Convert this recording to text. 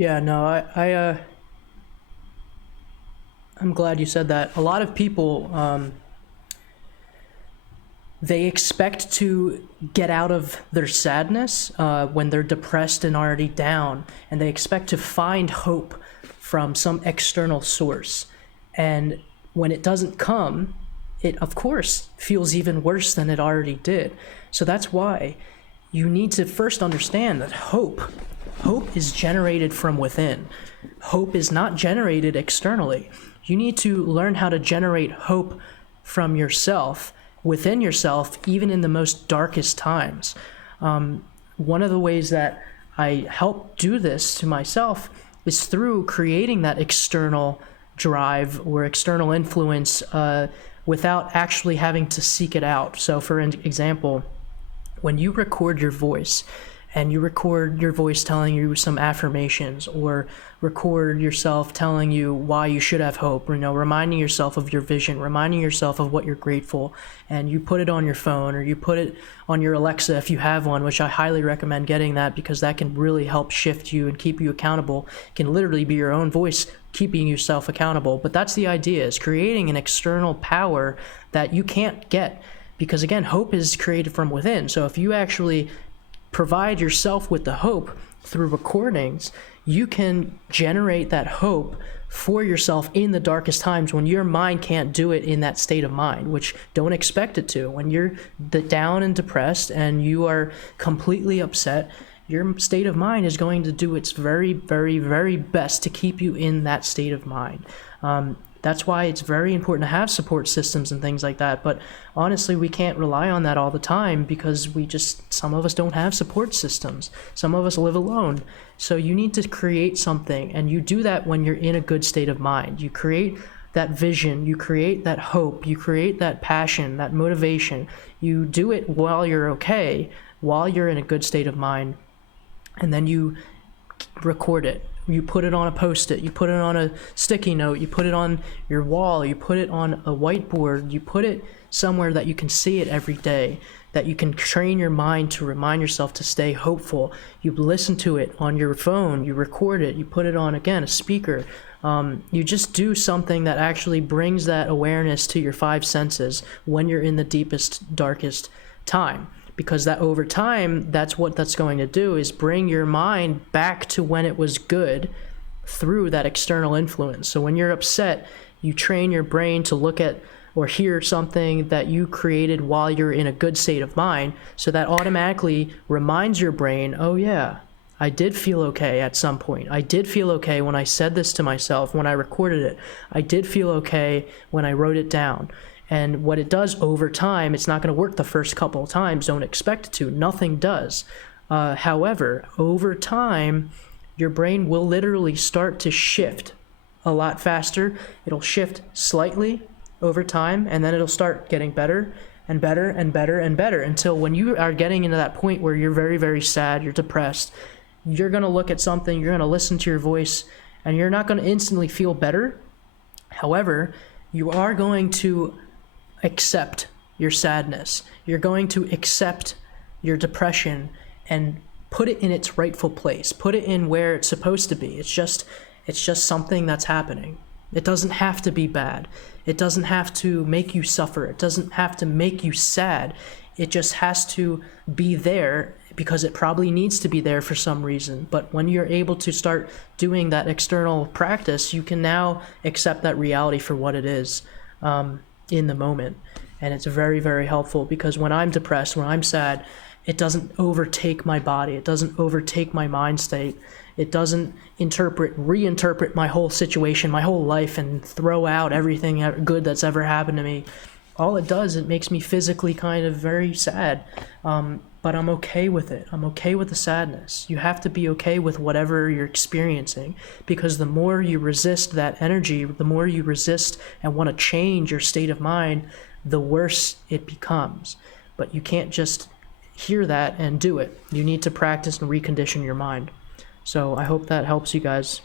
Yeah, no, I'm glad you said that. A lot of people, they expect to get out of their sadness when they're depressed and already down, and they expect to find hope from some external source. And when it doesn't come, it of course feels even worse than it already did. So that's why you need to first understand that hope is generated from within. Hope is not generated externally. You need to learn how to generate hope from yourself, within yourself, even in the most darkest times. One of the ways that I help do this to myself is through creating that external drive or external influence without actually having to seek it out. So for example, when you record your voice, and you record your voice telling you some affirmations, or record yourself telling you why you should have hope, reminding yourself of your vision, reminding yourself of what you're grateful, and you put it on your phone, or you put it on your Alexa if you have one, which I highly recommend getting that, because that can really help shift you and keep you accountable. It can literally be your own voice keeping yourself accountable. But that's the idea, is creating an external power that you can't get, because again, hope is created from within. So if you actually provide yourself with the hope through recordings, you can generate that hope for yourself in the darkest times when your mind can't do it in that state of mind, which don't expect it to. When you're down and depressed and you are completely upset, your state of mind is going to do its very, very, very best to keep you in that state of mind. That's why it's very important to have support systems and things like that. But honestly, we can't rely on that all the time, because some of us don't have support systems. Some of us live alone. So you need to create something, and you do that when you're in a good state of mind. You create that vision, you create that hope, you create that passion, that motivation. You do it while you're okay, while you're in a good state of mind, and then you record it. You put it on a post-it, you put it on a sticky note, you put it on your wall, you put it on a whiteboard, you put it somewhere that you can see it every day, that you can train your mind to remind yourself to stay hopeful. You listen to it on your phone, you record it, you put it on, again, a speaker. You just do something that actually brings that awareness to your five senses when you're in the deepest, darkest time. Because that over time, that's what that's going to do, is bring your mind back to when it was good through that external influence. So when you're upset, you train your brain to look at or hear something that you created while you're in a good state of mind. So that automatically reminds your brain, oh yeah, I did feel okay at some point. I did feel okay when I said this to myself, when I recorded it. I did feel okay when I wrote it down. And what it does over time, it's not going to work the first couple of times. Don't expect it to. Nothing does. However, over time, your brain will literally start to shift a lot faster. It'll shift slightly over time, and then it'll start getting better and better and better and better, until when you are getting into that point where you're very, very sad, you're depressed, you're going to look at something, you're going to listen to your voice, and you're not going to instantly feel better. However, you are going to accept your sadness. You're going to accept your depression and put it in its rightful place. Put it in where it's supposed to be. It's just something that's happening. It doesn't have to be bad. It doesn't have to make you suffer. It doesn't have to make you sad. It just has to be there because it probably needs to be there for some reason. But when you're able to start doing that external practice, you can now accept that reality for what it is. In the moment. And it's very, very helpful, because when I'm depressed, when I'm sad, it doesn't overtake my body. It doesn't overtake my mind state. It doesn't reinterpret my whole situation, my whole life, and throw out everything good that's ever happened to me. All it does, it makes me physically kind of very sad. But I'm okay with it. I'm okay with the sadness. You have to be okay with whatever you're experiencing, because the more you resist that energy, the more you resist and want to change your state of mind, the worse it becomes. But you can't just hear that and do it. You need to practice and recondition your mind. So I hope that helps you guys.